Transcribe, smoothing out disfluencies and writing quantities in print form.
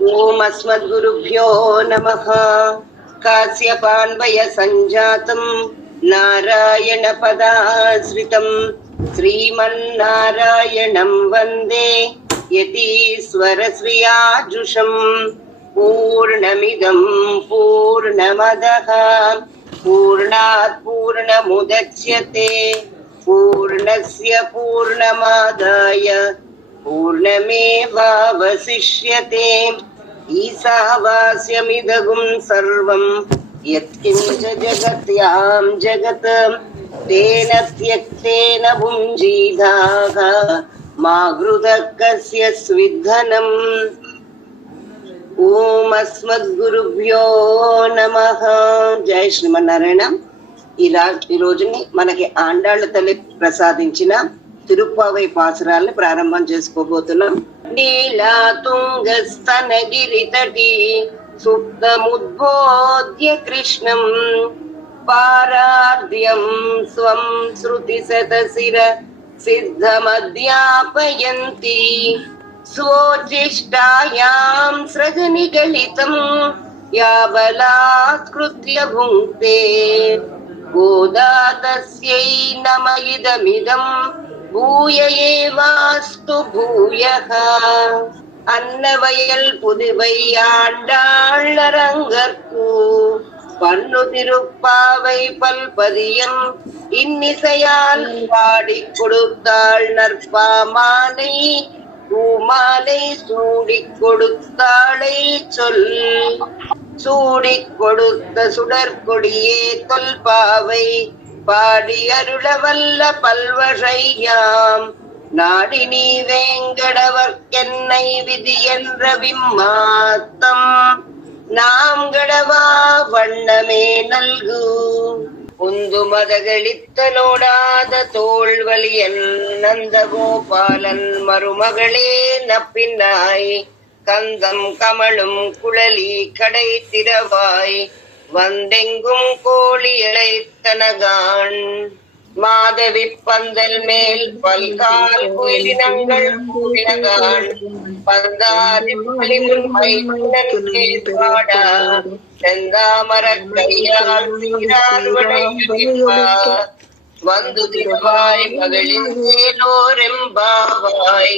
ओम अस्मद्गुरुभ्यो नमः। कास्यपान्वय संजातं नारायण पदाश्रितं श्रीमन्नारायणं वन्दे यतीश्वरश्रियाजुषं। पूर्णमिदं पूर्णमदः पूर्णात् पूर्णमुदच्यते पूर्णस्य पूर्णमादाय पूर्णमेवावशिष्यते। ईशावास्यमिदगुं सर्वं यत्किञ्च जगत्यां जगत् तेन त्यक्तेन भुञ्जीधाः मा घृतः कस्य स्विद्धनम्। ओम अस्मद्गुरुभ्यो नमः। జై శ్రీమన్నారాయణ. ఈ రోజుని మనకి ఆండాళ్ళ తల్లి ప్రసాదించిన తిరుప్పావై పాసురాల్ని ప్రారంభం చేసుకోబోతున్నాం. నీలా తుంగస్తనగిరి తటి సుప్తముద్బోధ్య కృష్ణం పారార్ధ్యం స్వం శృతి శతశిర సిద్ధమధ్యాపయంతి स्वोज्येष्ठायां सृजनिगलितं या बलात्कृत्य भुङ्क्ते गोदा तस्यै नम इदमिदं भूय एवास्तु भूयः. அன்னவயல் புதுவை ஆண்டாளரங்கற்கு பன்னு திருப்பாவை பல்பதியம் இன்னிசையால் பாடிக் கொடுத்தாள் நற்பாமாலை பூமாலை சூடிக் கொடுத்தாளை சொல். சூடிக் கொடுத்த சுடற்கொடியே தொல்பாவை பாடி அருளவல்ல பல்வகையாம் நாடி நீ வேங்கடவர்க்கென்னை விதி என்ற விம்மாத்தம் நாம் கடவா வண்ணமே நல்கு. உந்து மதகளித்தலோடாத தோல்வலியன் நந்தகோபாலன் மருமகளே நப்பின்னாய் கந்தம் கமழும் குழலி கடை திறவாய் வந்தெங்கும் கோழி இழைத்தனகான் மாதவி பந்தல் மேல் பல்கால் குயிலினங்கள் கூவினகான் பந்தாதி பலிமுன்மை பாடா செந்தாமர கையால் வந்து திருவாய் மகளின் சேலோரெம்பாவாய்.